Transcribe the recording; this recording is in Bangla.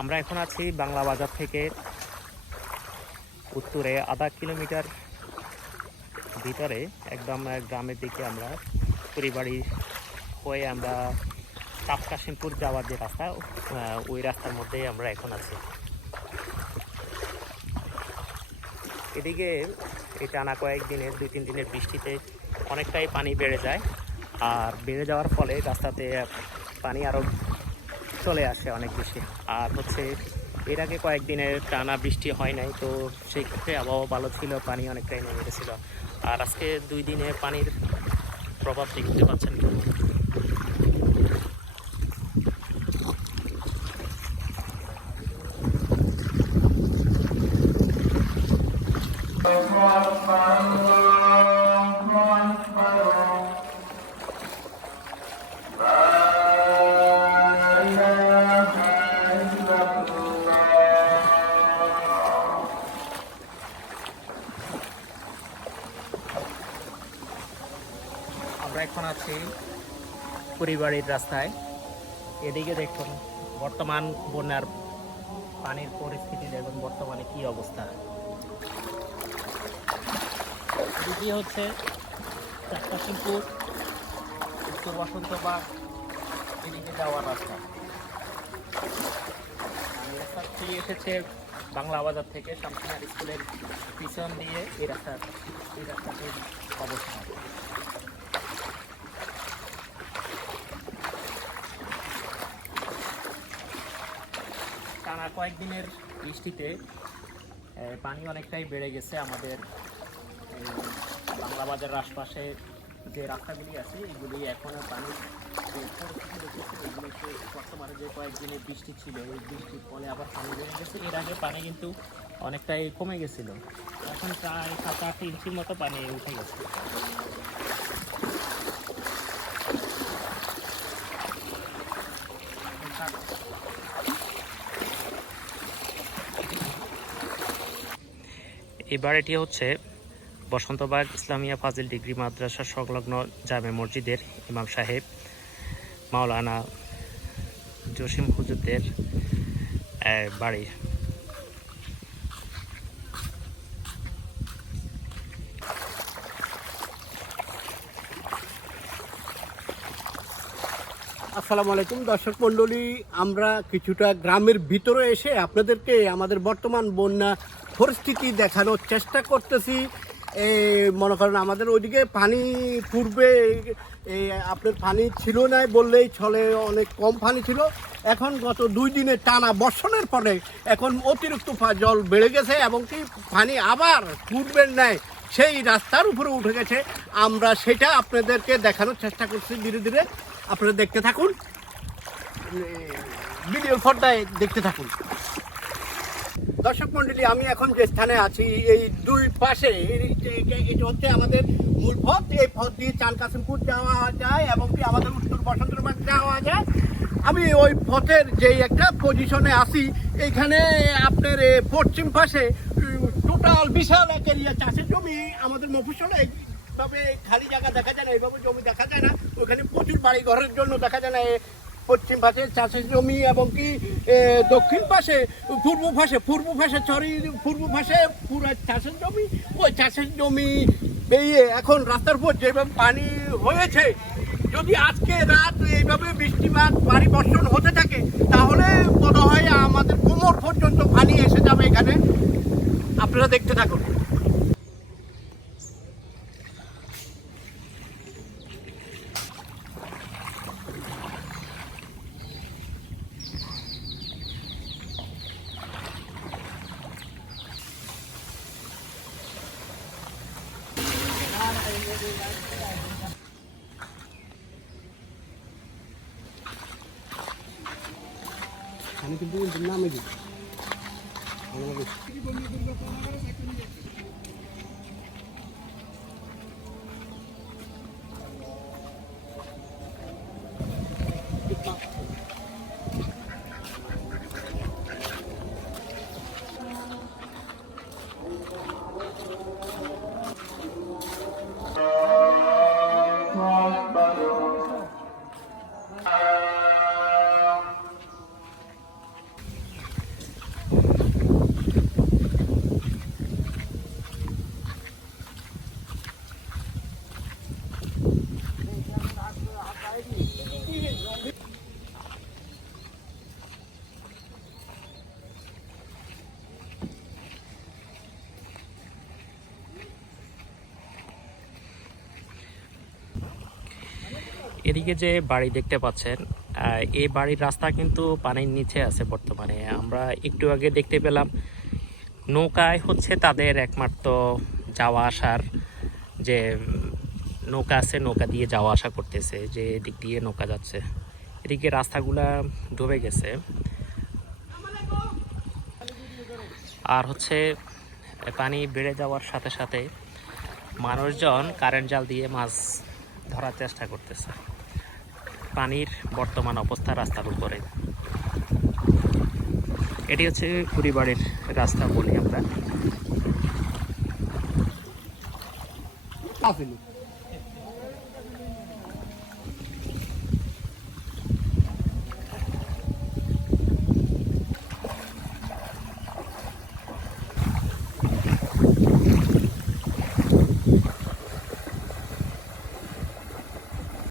আমরা এখন আছি বাংলা বাজার থেকে উত্তরে আধা কিলোমিটার ভিতরে, একদম গ্রামের দিকে আমরা পরিবাড়ি হয়ে আমরা তাপকাশিমপুর যাওয়ার যে রাস্তা ওই রাস্তার মধ্যেই আমরা এখন আছি। এদিকে এই টানা কয়েকদিনের দুই, তিন দিনের বৃষ্টিতে অনেকটাই পানি বেড়ে যায়। আর বেড়ে যাওয়ার ফলে রাস্তাতে পানি আরও চলে আসে অনেক বেশি। আর হচ্ছে এর আগে কয়েকদিনের টানা বৃষ্টি হয় নাই, তো সেই ক্ষেত্রে আবহাওয়া ভালো ছিল, পানি অনেকটাই নেমে গেছিল। আর আজকে দুই দিনে পানির প্রভাব দেখতে পাচ্ছেন আমরা এখন আছি পরিবারের রাস্তায়। এদিকে দেখুন, বর্তমান বন্যার পানির পরিস্থিতি, দেখুন বর্তমানে কি অবস্থা। এদিকে হচ্ছে চাকরাসিংপুর উত্তর বসন্তবাগ এদিকে যাওয়ার রাস্তা। রাস্তাটি এসেছে বাংলা বাজার থেকে শামসিনার স্কুলের পিছন দিয়ে। এই রাস্তা এই রাস্তাটির অবস্থা টানা কয়েকদিনের বৃষ্টিতে পানি অনেকটাই বেড়ে গেছে আমাদের বাংলা বাজারের আশপাশে যে রাস্তাগুলি আছে, এগুলি এখনও পানি বর্তমানে যে কয়েকদিনের বৃষ্টি ছিল, এই বৃষ্টির ফলে আবার পানি বেড়ে গেছে। এর আগে পানি কিন্তু অনেকটাই কমে গেছিল। এখন প্রায় সাত আট ইঞ্চির মতো পানি উঠে গেছে। এবার এটি হচ্ছে বসন্তবাগ ইসলামিয়া ফাজিল ডিগ্রি মাদ্রাসা সংলগ্ন জামে মসজিদের ইমাম সাহেব, মাওলানা জসিম হুজুরদের বাড়ি। আসসালামু আলাইকুম দর্শক মণ্ডলী, আমরা কিছুটা গ্রামের ভিতরে এসে আপনাদেরকে আমাদের বর্তমান বন্যা পরিস্থিতি দেখানোর চেষ্টা করতেছি। মনে করেন আমাদের ওইদিকে পানি পূর্বে আপনার পানি ছিল না বললেই চলে, অনেক কম পানি ছিল। এখন গত দুই দিনে টানা বর্ষণের পরে এখন অতিরিক্ত জল বেড়ে গেছে এবং কি পানি আবার পূর্বের ন্যায় সেই রাস্তার উপরে উঠে গেছে। আমরা সেটা আপনাদেরকে দেখানোর চেষ্টা করছি ধীরে ধীরে। আপনারা দেখতে থাকুন। ভিডিও পর্দায় দেখতে থাকুন। দর্শক মন্ডলী, আমি এখন যে স্থানে আছি, এই দুই পাশে এটা হচ্ছে আমাদের মূল পথ। এই পথ দিয়ে চান কাসিমপুর যাওয়া যায় এবং কি আমাদের উত্তর বসন্তবাগ যাওয়া যায়। আমি ওই পথের যেই একটা পজিশনে আছি, এখানে আপনার পশ্চিম পাশে টোটাল বিশাল এক এরিয়া চাষের জমি, আমাদের মফুসলে এইভাবে খালি জায়গা দেখা যায় না, এইভাবে জমি দেখা যায় না। ওখানে প্রচুর বাড়ি ঘরের জন্য দেখা যায় না পশ্চিম পাশে চাষের জমি এবং কি দক্ষিণ পাশে, পূর্ব পাশে পূর্ব পাশে সরি পূর্ব পাশে পুরো চাষের জমি, ওই চাষের জমি পেয়ে এখন রাস্তার উপর যেভাবে পানি হয়েছে, যদি আজকে রাত এইভাবে বৃষ্টিপাত ভারী বর্ষণ হতে থাকে, তাহলে মনে হয় আমাদের কোমর পর্যন্ত পানি এসে যাবে এখানে। আপনারা দেখতে থাকুন। আমি কিন্তু নামে দিই এদিকে যে বাড়ি দেখতে পাচ্ছেন এই বাড়ির রাস্তা কিন্তু পানির নিচে আছে বর্তমানে। আমরা একটু আগে দেখতে পেলাম, নৌকায় হচ্ছে তাদের একমাত্র যাওয়া আসার যে, নৌকা আছে, নৌকা দিয়ে যাওয়া আসা করতেছে, যে দিক দিয়ে নৌকা যাচ্ছে। এদিকে রাস্তাগুলা ডুবে গেছে। আর হচ্ছে, পানি বেড়ে যাওয়ার সাথে সাথে মানুষজন কারেন্ট জাল দিয়ে মাছ ধরার চেষ্টা করতেছে। পানির বর্তমান অবস্থা রাস্তার উপরে। এটি হচ্ছে পরিবারের রাস্তা বলি আমরা।